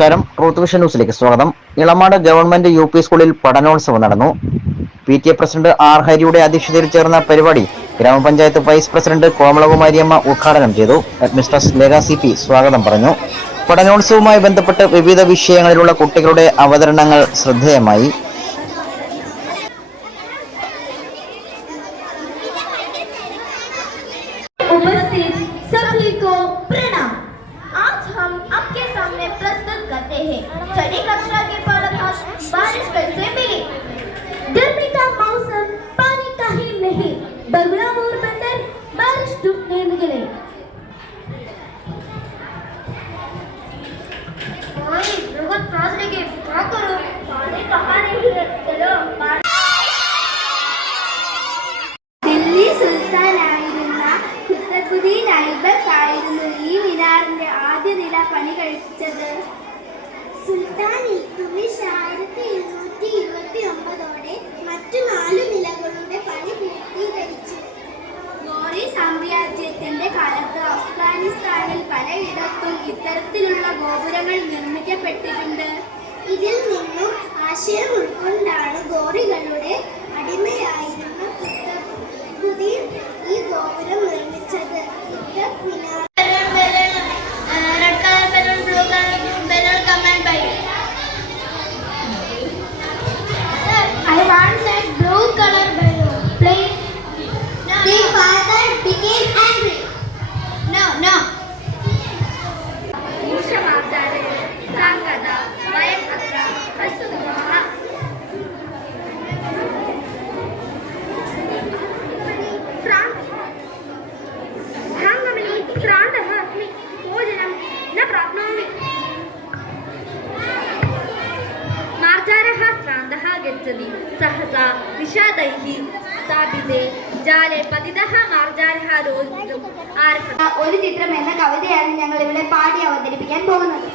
നമസ്കാരം. Truth vision ന്യൂസിലേക്ക് സ്വാഗതം. ഇളമാട് ഗവൺമെന്റ് യു പി സ്കൂളിൽ പഠനോത്സവം നടന്നു. PTA പ്രസിഡന്റ് ആർ ഹരിയുടെ അധ്യക്ഷതയിൽ ചേർന്ന പരിപാടി ഗ്രാമപഞ്ചായത്ത് വൈസ് പ്രസിഡന്റ് കോമളകുമാരിയമ്മ ഉദ്ഘാടനം ചെയ്തു. ഹെഡ്മിസ്ട്രസ് ലേഖ CP സ്വാഗതം പറഞ്ഞു. പഠനോത്സവവുമായി ബന്ധപ്പെട്ട് വിവിധ വിഷയങ്ങളിലുള്ള കുട്ടികളുടെ അവതരണങ്ങൾ ശ്രദ്ധേയമായി. छठी कक्षा के पाठ्यक्रम बारिश कैसे मिली? गर्मी का मौसम पानी का ही नहीं, बगुला मोर बंदर बारिश टूटने निकले। ओए बहुत पास लेके क्या करो? पानी कहाँ नहीं है? चलो दिल्ली സുൽത്താനായിരുന്ന കുത്തബുദ്ദീൻ ഐബക്ക് ആയിരുന്നു ഈ മിനാറിന്റെ ആദ്യ നില പണി കഴിച്ചത്. സുൽത്താൻ ഇൽതുമിഷ് 1229 മറ്റു 4 നിലകളുടെ പണി പൂർത്തീകരിച്ചു. ഗോറി സാമ്രാജ്യത്തിന്റെ കാലത്ത് അഫ്ഗാനിസ്ഥാനിൽ പലയിടത്തും ഇത്തരത്തിലുള്ള ഗോപുരങ്ങൾ നിർമ്മിക്കപ്പെട്ടിട്ടുണ്ട്. ഇതിൽ നിന്നും ആശയം ഉൾക്കൊണ്ടാണ് ഗോറികളുടെ അടിമയായിരുന്ന കുത്തബുദ്ദീൻ ഈ ഗോപുരം നിർമ്മിച്ചത്. I want that blue color balloon. Please. No. The father became angry. No. Ushamadare, Sangada, Vayakatra, Asudamaha. France. Hangamini, Frandaha, Asmi, Vojanam, Na Prapnomi. श्रान्तः गच्छति सहसा विषादैः स्थापिते जाले पतितः मार्जारः रोजम् ആരംഭിച്ച ഒരു ചിത്രം എന്ന കവിതയാണ് ഞങ്ങൾ ഇവിടെ പാടി അവതരിപ്പിക്കാൻ പോകുന്നത്.